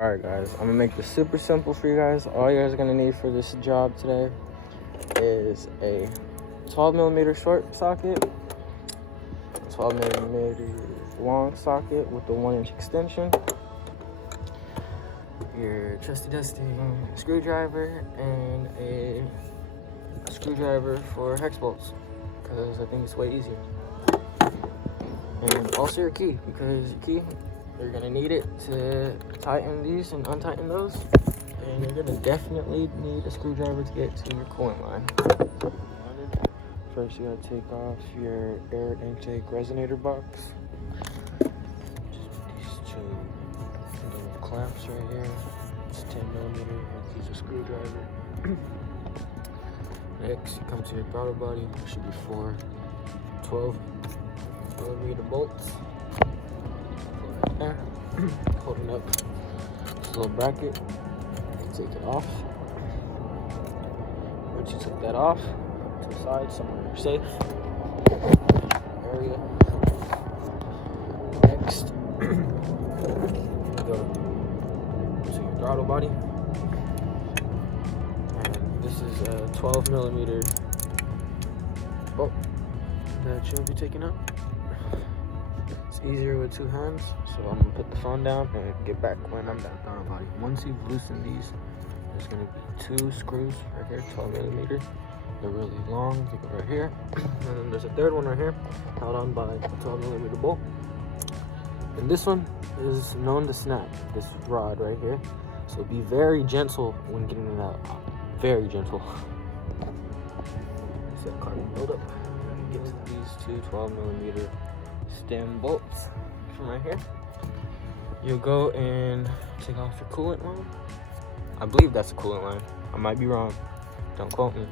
Alright guys, I'm gonna make this super simple for you guys. All you guys are gonna need for this job today is a 12mm short socket, 12mm long socket with the 1-inch extension, your trusty dusty screwdriver, and a screwdriver for hex bolts, because I think it's way easier. And also your key, because your key, you're gonna need it to tighten these and untighten those. And you're gonna definitely need a screwdriver to get to your coolant line. First, you gotta take off your air intake resonator box. Just put these two little clamps right here. It's 10mm, and use a screwdriver. Next, you come to your throttle body. There should be 4 12mm bolts. There, holding up this little bracket. Take it off. Once you take that off, to the side somewhere you're safe area. Next, go to your throttle body, and this is a 12mm bolt that you'll be taking up. It's easier with 2 hands, so I'm gonna put the phone down and get back when I'm done. Throttle body. Once you've loosened these, there's gonna be 2 screws right here, 12mm. They're really long. They go right here, and then there's a third one right here, held on by a 12mm bolt. And this one is known to snap. This rod right here, so be very gentle when getting it out. Very gentle. Set carbon buildup. Get to these 2 12mm stem bolts from right here. You'll go and take off your coolant line. I believe that's a coolant line. I might be wrong. Don't quote me.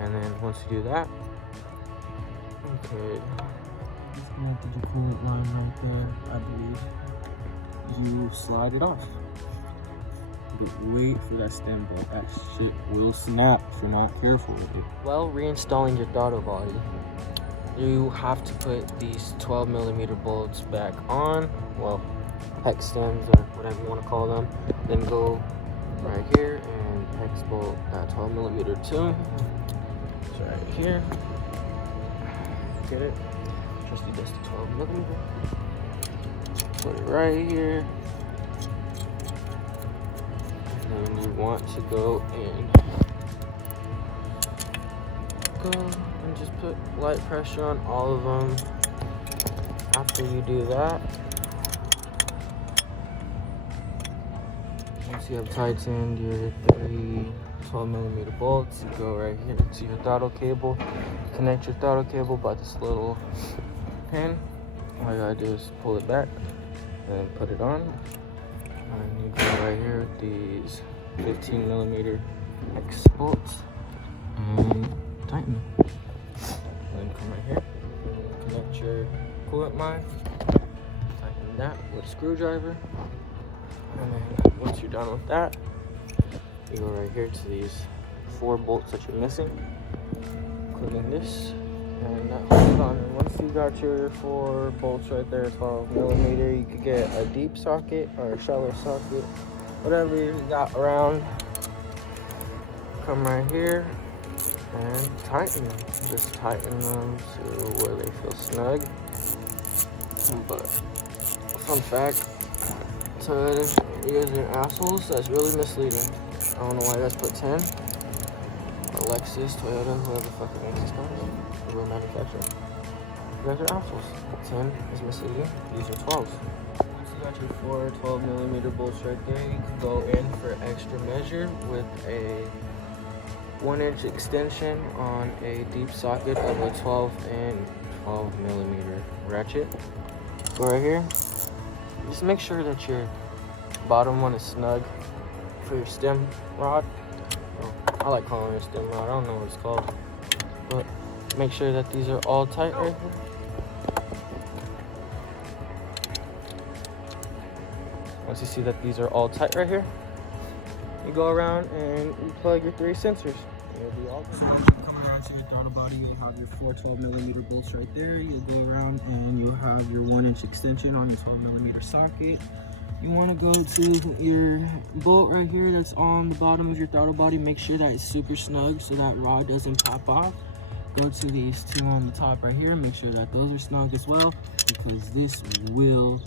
And then once you do that, you could disconnect your coolant line right there. I believe you slide it off. But wait for that stem bolt. That shit will snap if you're not careful with it. While reinstalling your throttle body, you have to put these 12mm bolts back on, well, hex stems or whatever you want to call them. Then go right here and hex bolt that 12mm too. It's right here. Get it? Trusty dusty 12mm. Put it right here. And then you want to go and just put light pressure on all of them. After you do that, once you have tightened your 3 12mm bolts, you go right here to your throttle cable. Connect your throttle cable by this little pin. All you gotta do is pull it back and put it on. And you go right here with these 15mm hex bolts and tighten them. And then come right here, connect your coolant line, tighten that with a screwdriver. And then once you're done with that, you go right here to these 4 bolts that you're missing, including this, and that holds on. And once you got your 4 bolts right there, 12mm, you could get a deep socket or a shallow socket, whatever you got around. Come right here and tighten them. Just tighten them to where they feel snug. But fun fact, so you guys are assholes, that's really misleading. I don't know why that's put 10. Or Lexus, Toyota, whoever the fuck makes these cars, the real manufacturer. You guys are assholes. 10 is misleading. These are 12s. Once you got your 4 12mm bolts right there, you can go in for extra measure with a 1-inch extension on a deep socket of a 12mm ratchet. Go right here. Just make sure that your bottom one is snug for your stem rod. Oh, I like calling it a stem rod. I don't know what it's called. But make sure that these are all tight right here. Once you see that these are all tight right here, you go around and you plug your 3 sensors. It'll be all good. So once you come around to your throttle body, you'll have your 4 12mm bolts right there. You'll go around and you have your 1-inch extension on your 12mm socket. you want to go to your bolt right here that's on the bottom of your throttle body. Make sure that it's super snug so that rod doesn't pop off. Go to these two on the top right here. Make sure that those are snug as well, because this will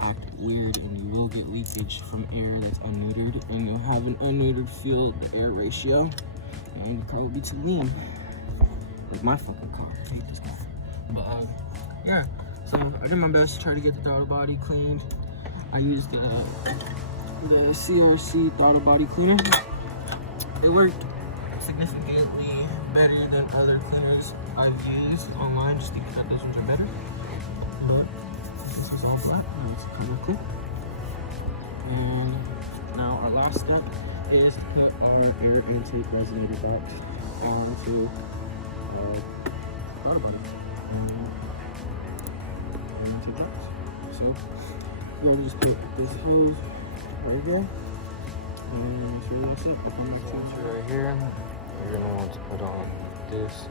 act weird and you will get leakage from air that's unneutered, and you'll have an unneutered fuel to air ratio, and you'll probably be too lean. Like my fucking car. I hate this car. But yeah, so I did my best to try to get the throttle body cleaned. I used the CRC throttle body cleaner. It worked significantly better than other cleaners I've used online, just thinking that those ones are better. But this is all flat, now it's kind of clear. And now our last step is to put our air intake resonator box onto throttle body. So we'll just put this hose right here, and sure that's it. Right here, you're gonna want to put on this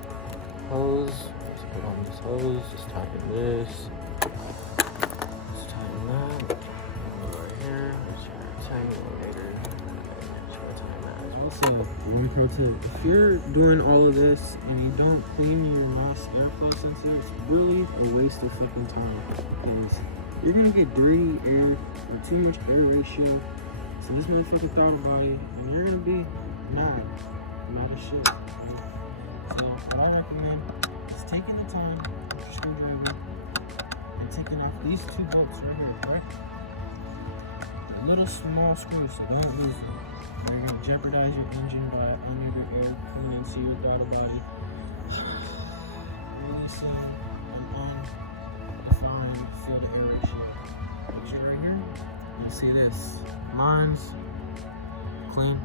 hose. Let's put on this hose. Just tighten this. Let's tighten that. And right here, there's your attenuator. Also, one pro tip: if you're doing all of this and you don't clean your last airflow sensor, it's really a waste of fucking time, because you're gonna get dirty air or too much air ratio to this motherfucking throttle body, and you're gonna be mad as shit. So what I recommend is taking the time with your screwdriver and taking off these two bolts right here, right? They're little small screws, so don't lose them. You're gonna jeopardize your engine by unneutered air coming into your throttle body, releasing an undefined fuel to air ratio. Picture right here, you see this. Mine's clean,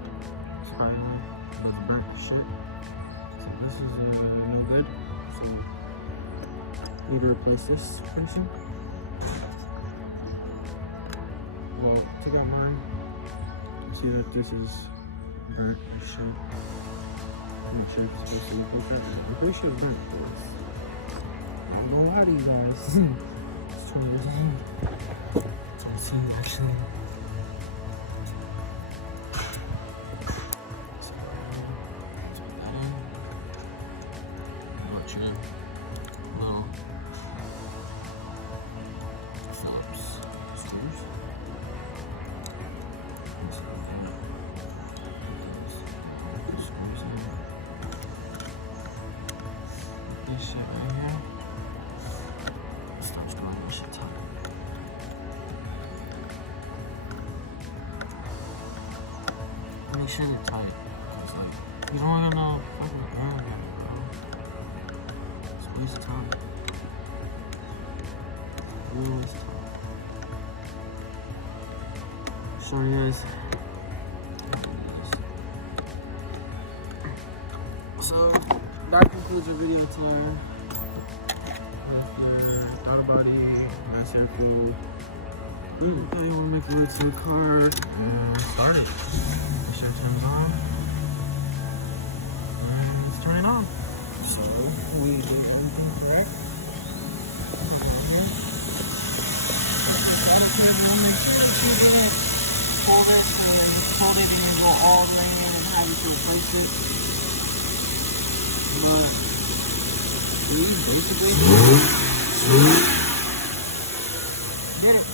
surprisingly, with burnt shit. So this is no good. So need to replace this pretty soon. Well, took out mine. See that this is burnt as shit. I'm not sure if it's supposed to look like that, but I'm pretty sure it's burnt this. I'm gonna lie to you guys. It's 20 years old. It's 22 actually. So, let's put that in. Watch your little Phillips screws. This shit right here starts going this shit tight. Make sure they're tight. It's like, you don't want to know fucking air again, bro. It's a waste of time. Real waste of time. Sorry guys. So that concludes our video tour with your throttle body, nice air fuel. Now you want to make your way to the car and start it. Make sure it turns on. And it's turning on. So we did everything correct. Make sure you didn't pull this and pull it and then go all the way in and have to replace it. But these basically did it.